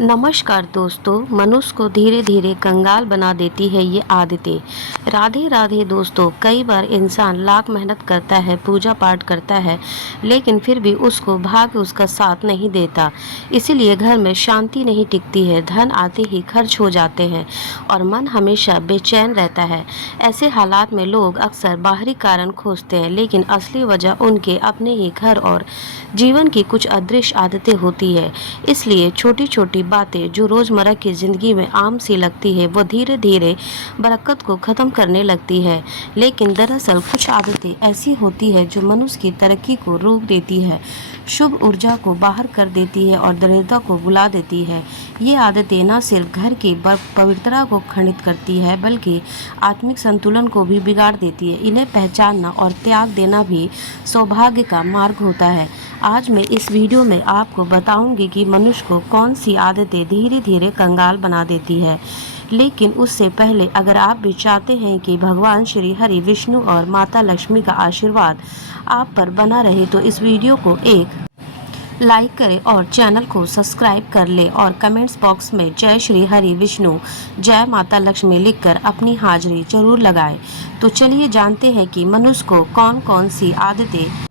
नमस्कार दोस्तों। मनुष्य को धीरे धीरे कंगाल बना देती है ये आदतें। राधे राधे दोस्तों। कई बार इंसान लाख मेहनत करता है, पूजा पाठ करता है, लेकिन फिर भी उसको भाग्य उसका साथ नहीं देता। इसीलिए घर में शांति नहीं टिकती है, धन आते ही खर्च हो जाते हैं और मन हमेशा बेचैन रहता है। ऐसे हालात में लोग अक्सर बाहरी कारण खोजते हैं, लेकिन असली वजह उनके अपने ही घर और जीवन की कुछ अदृश्य आदतें होती है। इसलिए छोटी छोटी बातें जो रोज़मर्रा की ज़िंदगी में आम सी लगती है, वो धीरे धीरे बरकत को ख़त्म करने लगती है। लेकिन दरअसल कुछ आदतें ऐसी होती है जो मनुष्य की तरक्की को रोक देती है, शुभ ऊर्जा को बाहर कर देती है और दरिद्रता को बुला देती है। ये आदतें न सिर्फ घर की पवित्रता को खंडित करती है, बल्कि आत्मिक संतुलन को भी बिगाड़ देती है। इन्हें पहचानना और त्याग देना भी सौभाग्य का मार्ग होता है। आज मैं इस वीडियो में आपको बताऊंगी कि मनुष्य को कौन सी आदतें धीरे धीरे कंगाल बना देती है। लेकिन उससे पहले अगर आप भी चाहते हैं कि भगवान श्री हरि विष्णु और माता लक्ष्मी का आशीर्वाद आप पर बना रहे, तो इस वीडियो को एक लाइक करें और चैनल को सब्सक्राइब कर लें और कमेंट्स बॉक्स में जय श्री हरि विष्णु, जय माता लक्ष्मी लिखकर अपनी हाजिरी जरूर लगाएं। तो चलिए जानते हैं कि मनुष्य को कौन कौन सी आदतें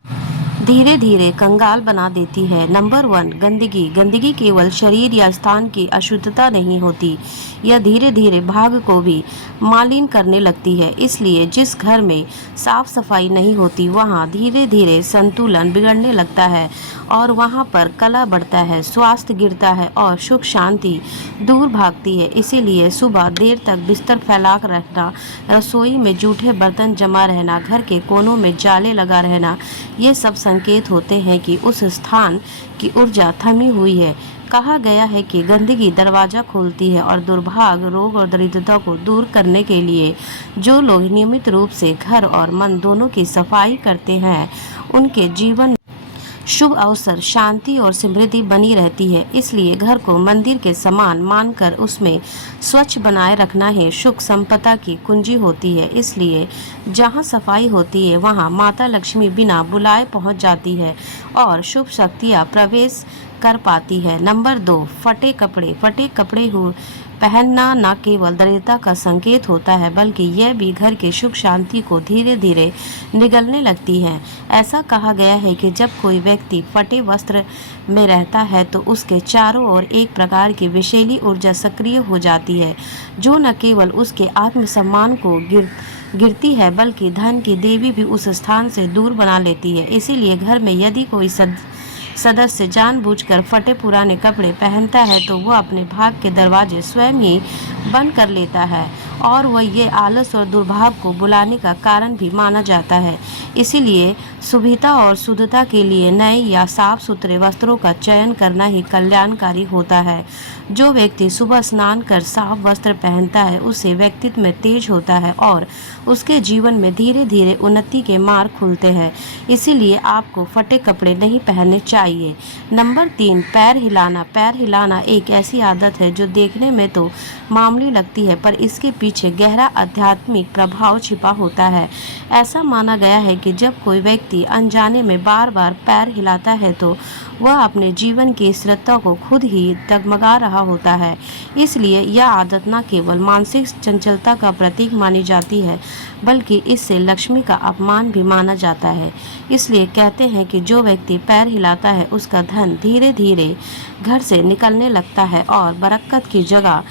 धीरे धीरे कंगाल बना देती है। नंबर 1, गंदगी। गंदगी केवल शरीर या स्थान की अशुद्धता नहीं होती, यह धीरे धीरे भाग्य को भी मालिन करने लगती है। इसलिए जिस घर में साफ सफाई नहीं होती, वहाँ धीरे धीरे संतुलन बिगड़ने लगता है और वहाँ पर कलह बढ़ता है, स्वास्थ्य गिरता है और सुख शांति दूर भागती है। इसीलिए सुबह देर तक बिस्तर फैला कर रखना, रसोई में जूठे बर्तन जमा रहना, घर के कोनों में जाले लगा रहना, ये सब संकेत होते हैं कि उस स्थान की ऊर्जा थमी हुई है। कहा गया है कि गंदगी दरवाजा खोलती है और दुर्भाग्य, रोग और दरिद्रता को दूर करने के लिए जो लोग नियमित रूप से घर और मन दोनों की सफाई करते हैं, उनके जीवन शुभ अवसर, शांति और समृद्धि बनी रहती है। इसलिए घर को मंदिर के समान मानकर उसमें स्वच्छ बनाए रखना ही सुख संपदा की कुंजी होती है। इसलिए जहाँ सफाई होती है, वहाँ माता लक्ष्मी बिना बुलाए पहुँच जाती है और शुभ शक्तियाँ प्रवेश कर पाती है। नंबर 2, फटे कपड़े। फटे कपड़े पहनना न केवल दरिद्रता का संकेत होता है, बल्कि यह भी घर की सुख शांति को धीरे धीरे निगलने लगती है। ऐसा कहा गया है कि जब कोई व्यक्ति फटे वस्त्र में रहता है, तो उसके चारों ओर एक प्रकार की विषैली ऊर्जा सक्रिय हो जाती है, जो न केवल उसके आत्मसम्मान को गिरती है, बल्कि धन की देवी भी उस स्थान से दूर बना लेती है। इसीलिए घर में यदि कोई सदस्य जानबूझकर फटे पुराने कपड़े पहनता है, तो वह अपने भाग्य के दरवाजे स्वयं ही बंद कर लेता है और वह ये आलस और दुर्भाग्य को बुलाने का कारण भी माना जाता है। इसीलिए शुद्धता और शुद्धता के लिए नए या साफ सुथरे वस्त्रों का चयन करना ही कल्याणकारी होता है। जो व्यक्ति सुबह स्नान कर साफ वस्त्र पहनता है, उससे व्यक्तित्व में तेज होता है और उसके जीवन में धीरे धीरे उन्नति के मार्ग खुलते हैं। इसीलिए आपको फटे कपड़े नहीं पहनने चाहिए। नंबर 3, पैर हिलाना। पैर हिलाना एक ऐसी आदत है जो देखने में तो मामूली लगती है, पर इसके पीछे गहरा आध्यात्मिक प्रभाव छिपा होता है। ऐसा माना गया है कि जब कोई व्यक्ति अनजाने में बार बार पैर हिलाता है, तो वह अपने जीवन की स्थिरता को खुद ही डगमगा रहा होता है। इसलिए यह आदत न केवल मानसिक चंचलता का प्रतीक मानी जाती है, बल्कि इससे लक्ष्मी का अपमान भी माना जाता है। इसलिए कहते हैं कि जो व्यक्ति पैर हिलाता है, उसका धन धीरे धीरे घर से निकलने लगता है और बरकत की जगह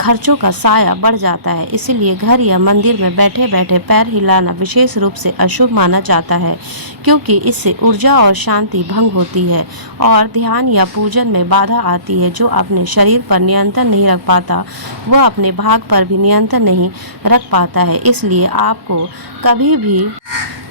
खर्चों का साया बढ़ जाता है। इसीलिए घर या मंदिर में बैठे बैठे पैर हिलाना विशेष रूप से अशुभ माना जाता है, क्योंकि इससे ऊर्जा और शांति भंग होती है और ध्यान या पूजन में बाधा आती है। जो अपने शरीर पर नियंत्रण नहीं रख पाता, वह अपने भाग पर भी नियंत्रण नहीं रख पाता है। इसलिए आपको कभी भी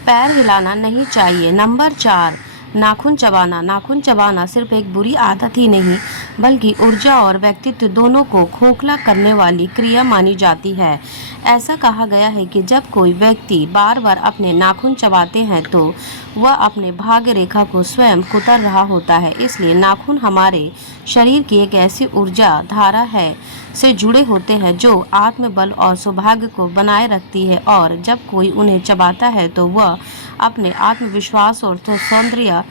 पैर हिलाना नहीं चाहिए। नंबर 4, नाखून चबाना। नाखून चबाना सिर्फ एक बुरी आदत ही नहीं, बल्कि ऊर्जा और व्यक्तित्व दोनों को खोखला करने वाली क्रिया मानी जाती है। ऐसा कहा गया है कि जब कोई व्यक्ति बार बार अपने नाखून चबाते हैं, तो वह अपने भाग्य रेखा को स्वयं कुतर रहा होता है। इसलिए नाखून हमारे शरीर की एक ऐसी ऊर्जा धारा है से जुड़े होते हैं जो आत्मबल और सौभाग्य को बनाए रखती है, और जब कोई उन्हें चबाता है, तो वह अपने आत्मविश्वास और सौंदर्य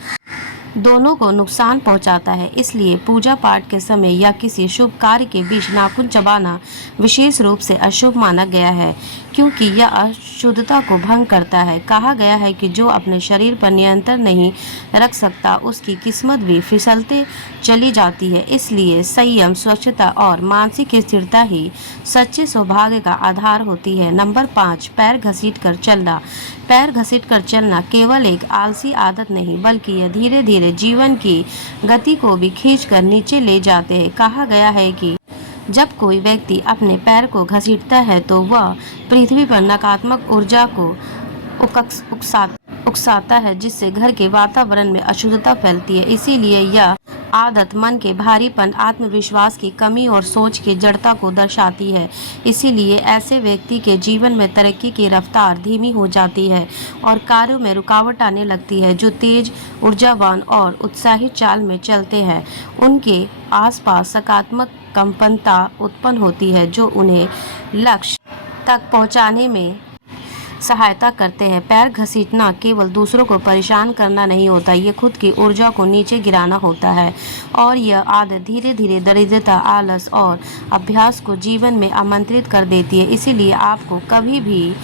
दोनों को नुकसान पहुंचाता है। इसलिए पूजा पाठ के समय या किसी शुभ कार्य के बीच नाखून चबाना विशेष रूप से अशुभ माना गया है, क्योंकि यह अशुद्धता को भंग करता है। कहा गया है कि जो अपने शरीर पर नियंत्रण नहीं रख सकता, उसकी किस्मत भी फिसलते चली जाती है। इसलिए संयम, स्वच्छता और मानसिक स्थिरता ही सच्चे सौभाग्य का आधार होती है। नंबर 5, पैर घसीट कर चलना। पैर घसीट कर चलना केवल एक आलसी आदत नहीं, बल्कि यह धीरे धीरे जीवन की गति को भी खींचकर नीचे ले जाते हैं। कहा गया है कि जब कोई व्यक्ति अपने पैर को घसीटता है तो वह पृथ्वी पर नकारात्मक ऊर्जा को उकसाता है, जिससे घर के वातावरण में अशुद्धता फैलती है। इसीलिए यह आदत मन के भारीपन, आत्मविश्वास की कमी और सोच की जड़ता को दर्शाती है। इसीलिए ऐसे व्यक्ति के जीवन में तरक्की की रफ्तार धीमी हो जाती है और कार्यों में रुकावट आने लगती है। जो तेज, ऊर्जावान और उत्साही चाल में चलते हैं, उनके आसपास सकारात्मक कंपनता उत्पन्न होती है, जो उन्हें लक्ष्य तक पहुंचाने में सहायता करते हैं। पैर घसीटना केवल दूसरों को परेशान करना नहीं होता, ये खुद की ऊर्जा को नीचे गिराना होता है। और यह आदत धीरे धीरे दरिद्रता, आलस और अभ्यास को जीवन में आमंत्रित कर देती है। इसीलिए आपको कभी भी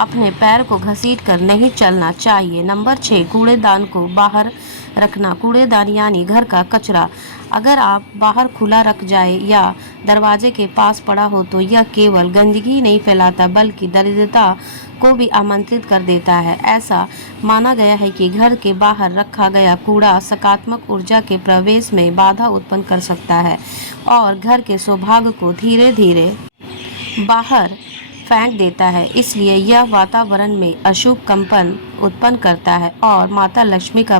अपने पैर को घसीट कर नहीं चलना चाहिए। नंबर 6, कूड़ेदान को बाहर रखना। कूड़ेदान यानी घर का कचरा अगर आप बाहर खुला रख जाए या दरवाजे के पास पड़ा हो तो यह केवल गंदगी नहीं फैलाता, बल्कि दरिद्रता को भी आमंत्रित कर देता है। ऐसा माना गया है कि घर के बाहर रखा गया कूड़ा सकारात्मक ऊर्जा के प्रवेश में बाधा उत्पन्न कर सकता है और घर के सौभाग्य को धीरे धीरे बाहर फेंक देता है। इसलिए यह वातावरण में अशुभ कंपन उत्पन्न करता है और माता लक्ष्मी का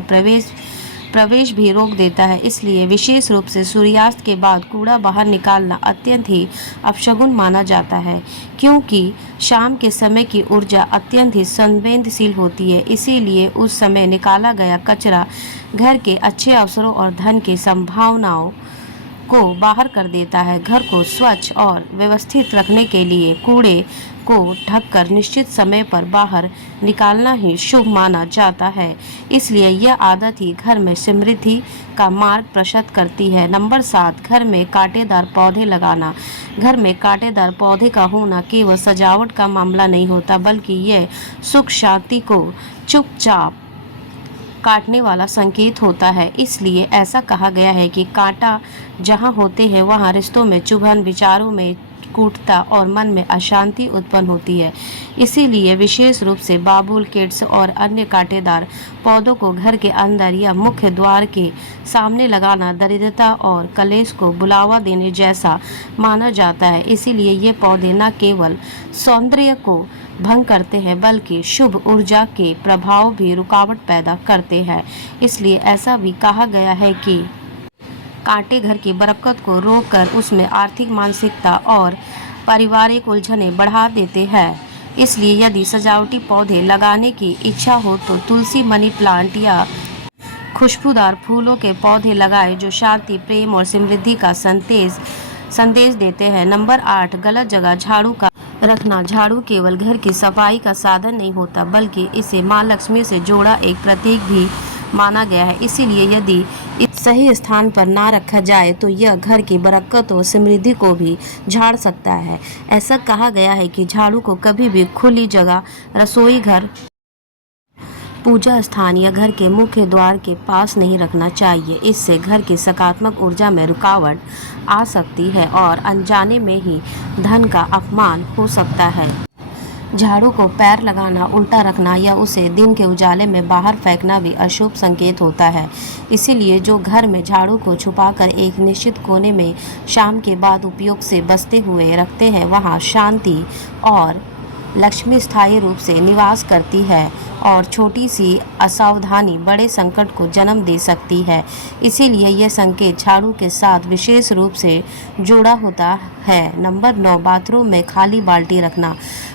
प्रवेश भी रोक देता है। इसलिए विशेष रूप से सूर्यास्त के बाद कूड़ा बाहर निकालना अत्यंत ही अपशगुन माना जाता है, क्योंकि शाम के समय की ऊर्जा अत्यंत ही संवेदनशील होती है। इसीलिए उस समय निकाला गया कचरा घर के अच्छे अवसरों और धन की संभावनाओं को बाहर कर देता है। घर को स्वच्छ और व्यवस्थित रखने के लिए कूड़े को ढककर निश्चित समय पर बाहर निकालना ही शुभ माना जाता है। इसलिए यह आदत ही घर में समृद्धि का मार्ग प्रशस्त करती है। नंबर 7, घर में कांटेदार पौधे लगाना। घर में कांटेदार पौधे का होना केवल सजावट का मामला नहीं होता, बल्कि यह सुख शांति को चुपचाप काटने वाला संकेत होता है। इसलिए ऐसा कहा गया है कि कांटा जहाँ होते हैं वहाँ रिश्तों में चुभन, विचारों में कूटता और मन में अशांति उत्पन्न होती है। इसीलिए विशेष रूप से बाबुल, किड्स और अन्य कांटेदार पौधों को घर के अंदर या मुख्य द्वार के सामने लगाना दरिद्रता और कलेश को बुलावा देने जैसा माना जाता है। इसीलिए ये पौधे न केवल सौंदर्य को भंग करते हैं, बल्कि शुभ ऊर्जा के प्रभाव भी रुकावट पैदा करते हैं। इसलिए ऐसा भी कहा गया है कि कांटे घर की बरकत को रोककर उसमें आर्थिक, मानसिकता और पारिवारिक उलझनें बढ़ा देते हैं। इसलिए यदि सजावटी पौधे लगाने की इच्छा हो तो तुलसी, मनी प्लांट या खुशबूदार फूलों के पौधे लगाएं, जो शांति, प्रेम और समृद्धि का संदेश देते हैं। नंबर 8, गलत जगह झाड़ू का रखना। झाड़ू केवल घर की सफाई का साधन नहीं होता, बल्कि इसे माँ लक्ष्मी से जोड़ा एक प्रतीक भी माना गया है। इसीलिए यदि सही स्थान पर ना रखा जाए तो यह घर की बरकत और समृद्धि को भी झाड़ सकता है। ऐसा कहा गया है कि झाड़ू को कभी भी खुली जगह, रसोई घर, पूजा स्थान या घर के मुख्य द्वार के पास नहीं रखना चाहिए। इससे घर की सकारात्मक ऊर्जा में रुकावट आ सकती है और अनजाने में ही धन का अपमान हो सकता है। झाड़ू को पैर लगाना, उल्टा रखना या उसे दिन के उजाले में बाहर फेंकना भी अशुभ संकेत होता है। इसीलिए जो घर में झाड़ू को छुपाकर एक निश्चित कोने में शाम के बाद उपयोग से बचते हुए रखते हैं, वहाँ शांति और लक्ष्मी स्थायी रूप से निवास करती है और छोटी सी असावधानी बड़े संकट को जन्म दे सकती है। इसीलिए यह संकेत झाड़ू के साथ विशेष रूप से जुड़ा होता है। नंबर 9, बाथरूम में खाली बाल्टी रखना।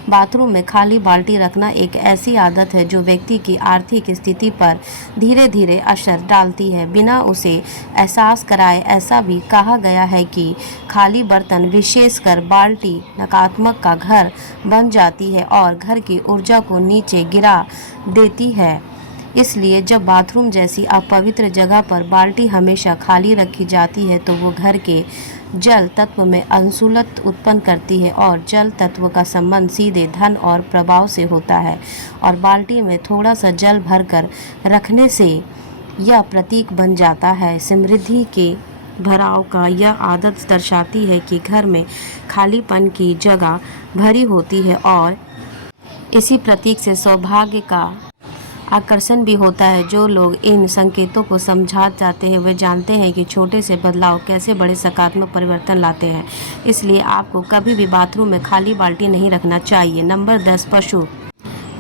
बाथरूम में खाली बाल्टी रखना एक ऐसी आदत है जो व्यक्ति की आर्थिक स्थिति पर धीरे धीरे असर डालती है, बिना उसे एहसास कराए। ऐसा भी कहा गया है कि खाली बर्तन, विशेषकर बाल्टी, नकारात्मक का घर बन जाती है और घर की ऊर्जा को नीचे गिरा देती है। इसलिए जब बाथरूम जैसी अपवित्र जगह पर बाल्टी हमेशा खाली रखी जाती है तो वो घर के जल तत्व में असंतुलन उत्पन्न करती है और जल तत्व का संबंध सीधे धन और प्रभाव से होता है। और बाल्टी में थोड़ा सा जल भरकर रखने से यह प्रतीक बन जाता है समृद्धि के भराव का। यह आदत दर्शाती है कि घर में खालीपन की जगह भरी होती है और इसी प्रतीक से सौभाग्य का आकर्षण भी होता है। जो लोग इन संकेतों को समझा जाते हैं वे जानते हैं कि छोटे से बदलाव कैसे बड़े सकारात्मक परिवर्तन लाते हैं। इसलिए आपको कभी भी बाथरूम में खाली बाल्टी नहीं रखना चाहिए। नंबर 10,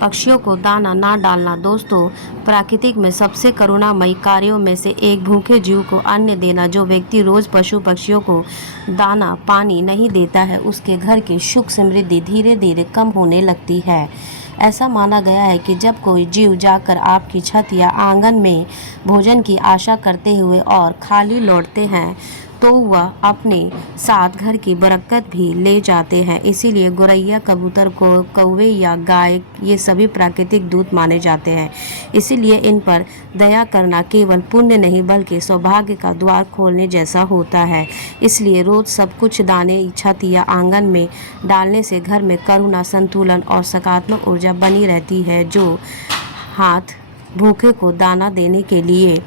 पक्षियों को दाना ना डालना। दोस्तों, प्रकृति में सबसे करुणामयी कार्यों में से एक भूखे जीव को अन्न देना। जो व्यक्ति रोज पशु पक्षियों को दाना पानी नहीं देता है उसके घर की सुख समृद्धि धीरे धीरे कम होने लगती है। ऐसा माना गया है कि जब कोई जीव जाकर आपकी छत या आंगन में भोजन की आशा करते हुए और खाली लौटते हैं तो वह अपने साथ घर की बरकत भी ले जाते हैं। इसीलिए गौरैया, कबूतर, कौवे या गाय ये सभी प्राकृतिक दूत माने जाते हैं। इसीलिए इन पर दया करना केवल पुण्य नहीं बल्कि सौभाग्य का द्वार खोलने जैसा होता है। इसलिए रोज सब कुछ दाने छत या आंगन में डालने से घर में करुणा, संतुलन और सकारात्मक ऊर्जा बनी रहती है। जो हाथ भूखे को दाना देने के लिए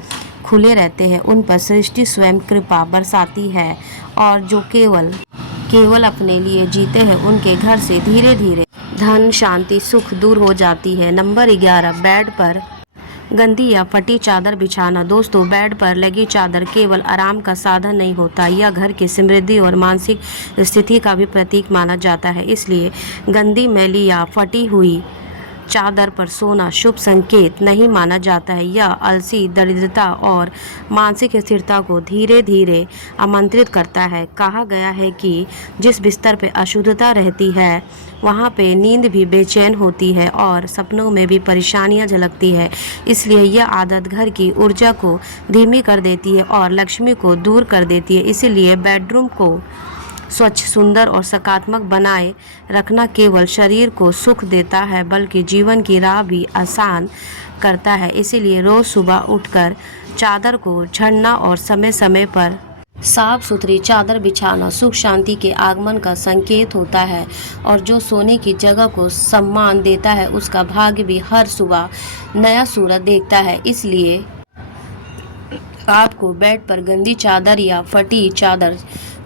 खुले रहते हैं उन पर सृष्टि स्वयं कृपा बरसाती है और जो केवल अपने लिए जीते हैं उनके घर से धीरे धीरे धन, शांति, सुख दूर हो जाती है। नंबर 11, बेड पर गंदी या फटी चादर बिछाना। दोस्तों, बेड पर लगी चादर केवल आराम का साधन नहीं होता, यह घर की समृद्धि और मानसिक स्थिति का भी प्रतीक माना जाता है। इसलिए गंदी, मैली या फटी हुई चादर पर सोना शुभ संकेत नहीं माना जाता है। यह आलसी, दरिद्रता और मानसिक स्थिरता को धीरे धीरे आमंत्रित करता है। कहा गया है कि जिस बिस्तर पे अशुद्धता रहती है वहाँ पे नींद भी बेचैन होती है और सपनों में भी परेशानियाँ झलकती है। इसलिए यह आदत घर की ऊर्जा को धीमी कर देती है और लक्ष्मी को दूर कर देती है। इसीलिए बेडरूम को स्वच्छ, सुंदर और सकारात्मक बनाए रखना केवल शरीर को सुख देता है बल्कि जीवन की राह भी आसान करता है। इसीलिए रोज सुबह उठकर चादर को झड़ना और समय समय पर साफ सुथरी चादर बिछाना सुख शांति के आगमन का संकेत होता है। और जो सोने की जगह को सम्मान देता है उसका भाग्य भी हर सुबह नया सूरज देखता है। इसलिए आपको बेड पर गंदी चादर या फटी चादर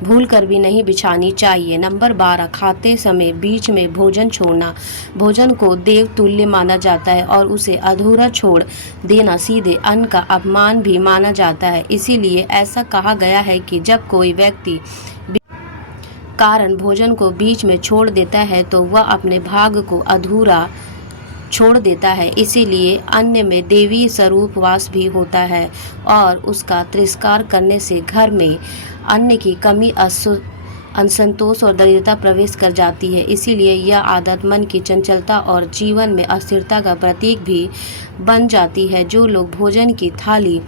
भूल कर भी नहीं बिछानी चाहिए। नंबर 12, खाते समय बीच में भोजन छोड़ना। भोजन को देव तुल्य माना जाता है और उसे अधूरा छोड़ देना सीधे अन्न का अपमान भी माना जाता है। इसीलिए ऐसा कहा गया है कि जब कोई व्यक्ति कारण भोजन को बीच में छोड़ देता है तो वह अपने भाग को अधूरा छोड़ देता है। इसीलिए अन्न में देवी स्वरूप वास भी होता है और उसका तिरस्कार करने से घर में अन्न की कमी, असंतोष और दरिद्रता प्रवेश कर जाती है। इसीलिए यह आदत मन की चंचलता और जीवन में अस्थिरता का प्रतीक भी बन जाती है। जो लोग भोजन की थाली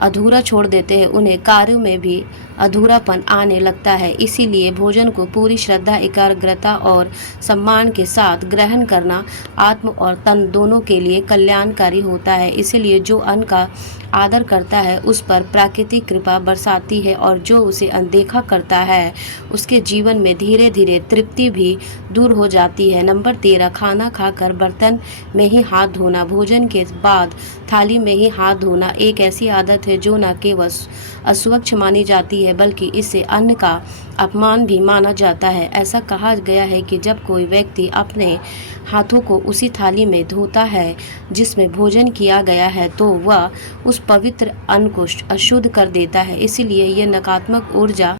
अधूरा छोड़ देते हैं उन्हें कार्यों में भी अधूरापन आने लगता है। इसीलिए भोजन को पूरी श्रद्धा, एकाग्रता और सम्मान के साथ ग्रहण करना आत्म और तन दोनों के लिए कल्याणकारी होता है। इसीलिए जो अन्न का आदर करता है उस पर प्राकृतिक कृपा बरसाती है और जो उसे अनदेखा करता है उसके जीवन में धीरे धीरे तृप्ति भी दूर हो जाती है। नंबर 13, खाना खाकर बर्तन में ही हाथ धोना। भोजन के बाद थाली में ही हाथ धोना एक ऐसी आदत है जो न केवल अस्वच्छ मानी जाती है बल्कि इसे अन्न का अपमान भी माना जाता है। ऐसा कहा गया है कि जब कोई व्यक्ति अपने हाथों को उसी थाली में धोता है जिसमें भोजन किया गया है तो वह उस पवित्र अन्न को अशुद्ध कर देता है। इसीलिए यह नकारात्मक ऊर्जा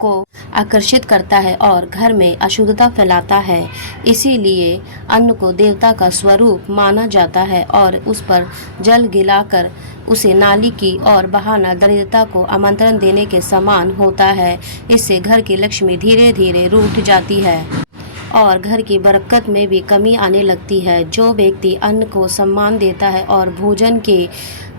को आकर्षित करता है और घर में अशुद्धता फैलाता है। इसीलिए अन्न को देवता का स्वरूप माना जाता है और उस पर जल गिलाकर उसे नाली की ओर बहाना दरिद्रता को आमंत्रण देने के समान होता है। इससे घर की लक्ष्मी धीरे धीरे रूठ जाती है और घर की बरकत में भी कमी आने लगती है। जो व्यक्ति अन्न को सम्मान देता है और भोजन के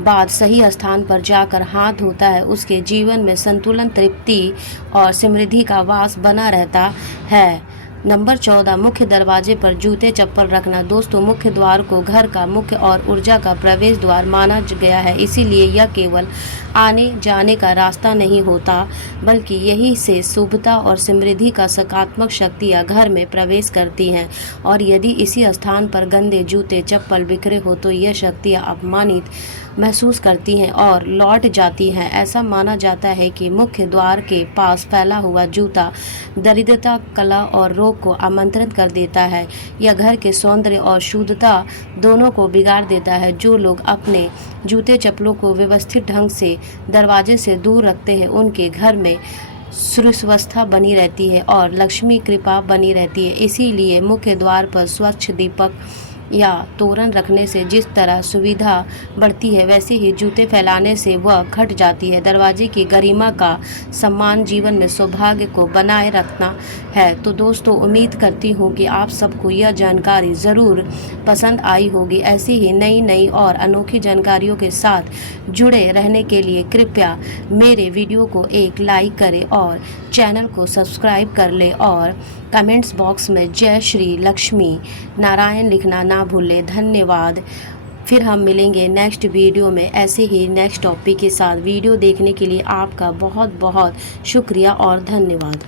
बाद सही स्थान पर जाकर हाथ धोता है उसके जीवन में संतुलन, तृप्ति और समृद्धि का वास बना रहता है। नंबर 14, मुख्य दरवाजे पर जूते चप्पल रखना। दोस्तों, मुख्य द्वार को घर का मुख्य और ऊर्जा का प्रवेश द्वार माना गया है, इसीलिए यह केवल आने जाने का रास्ता नहीं होता, बल्कि यही से शुभता और समृद्धि का सकारात्मक शक्तियाँ घर में प्रवेश करती हैं। और यदि इसी स्थान पर गंदे जूते चप्पल बिखरे हो तो यह शक्तियाँ अपमानित महसूस करती हैं और लौट जाती हैं। ऐसा माना जाता है कि मुख्य द्वार के पास फैला हुआ जूता दरिद्रता, कला और रोग को आमंत्रित कर देता है। यह घर के सौंदर्य और शुद्धता दोनों को बिगाड़ देता है। जो लोग अपने जूते चप्पलों को व्यवस्थित ढंग से दरवाजे से दूर रखते हैं, उनके घर में सुव्यवस्था बनी रहती है और लक्ष्मी कृपा बनी रहती है। इसीलिए मुख्य द्वार पर स्वच्छ दीपक या तोरण रखने से जिस तरह सुविधा बढ़ती है, वैसे ही जूते फैलाने से वह घट जाती है। दरवाजे की गरिमा का सम्मान जीवन में सौभाग्य को बनाए रखना है। तो दोस्तों, उम्मीद करती हूँ कि आप सबको यह जानकारी ज़रूर पसंद आई होगी। ऐसी ही नई और अनोखी जानकारियों के साथ जुड़े रहने के लिए कृपया मेरे वीडियो को एक लाइक करें और चैनल को सब्सक्राइब कर लें और कमेंट्स बॉक्स में जय श्री लक्ष्मी नारायण लिखना ना भूलें। धन्यवाद। फिर हम मिलेंगे नेक्स्ट वीडियो में ऐसे ही नेक्स्ट टॉपिक के साथ। वीडियो देखने के लिए आपका बहुत बहुत शुक्रिया और धन्यवाद।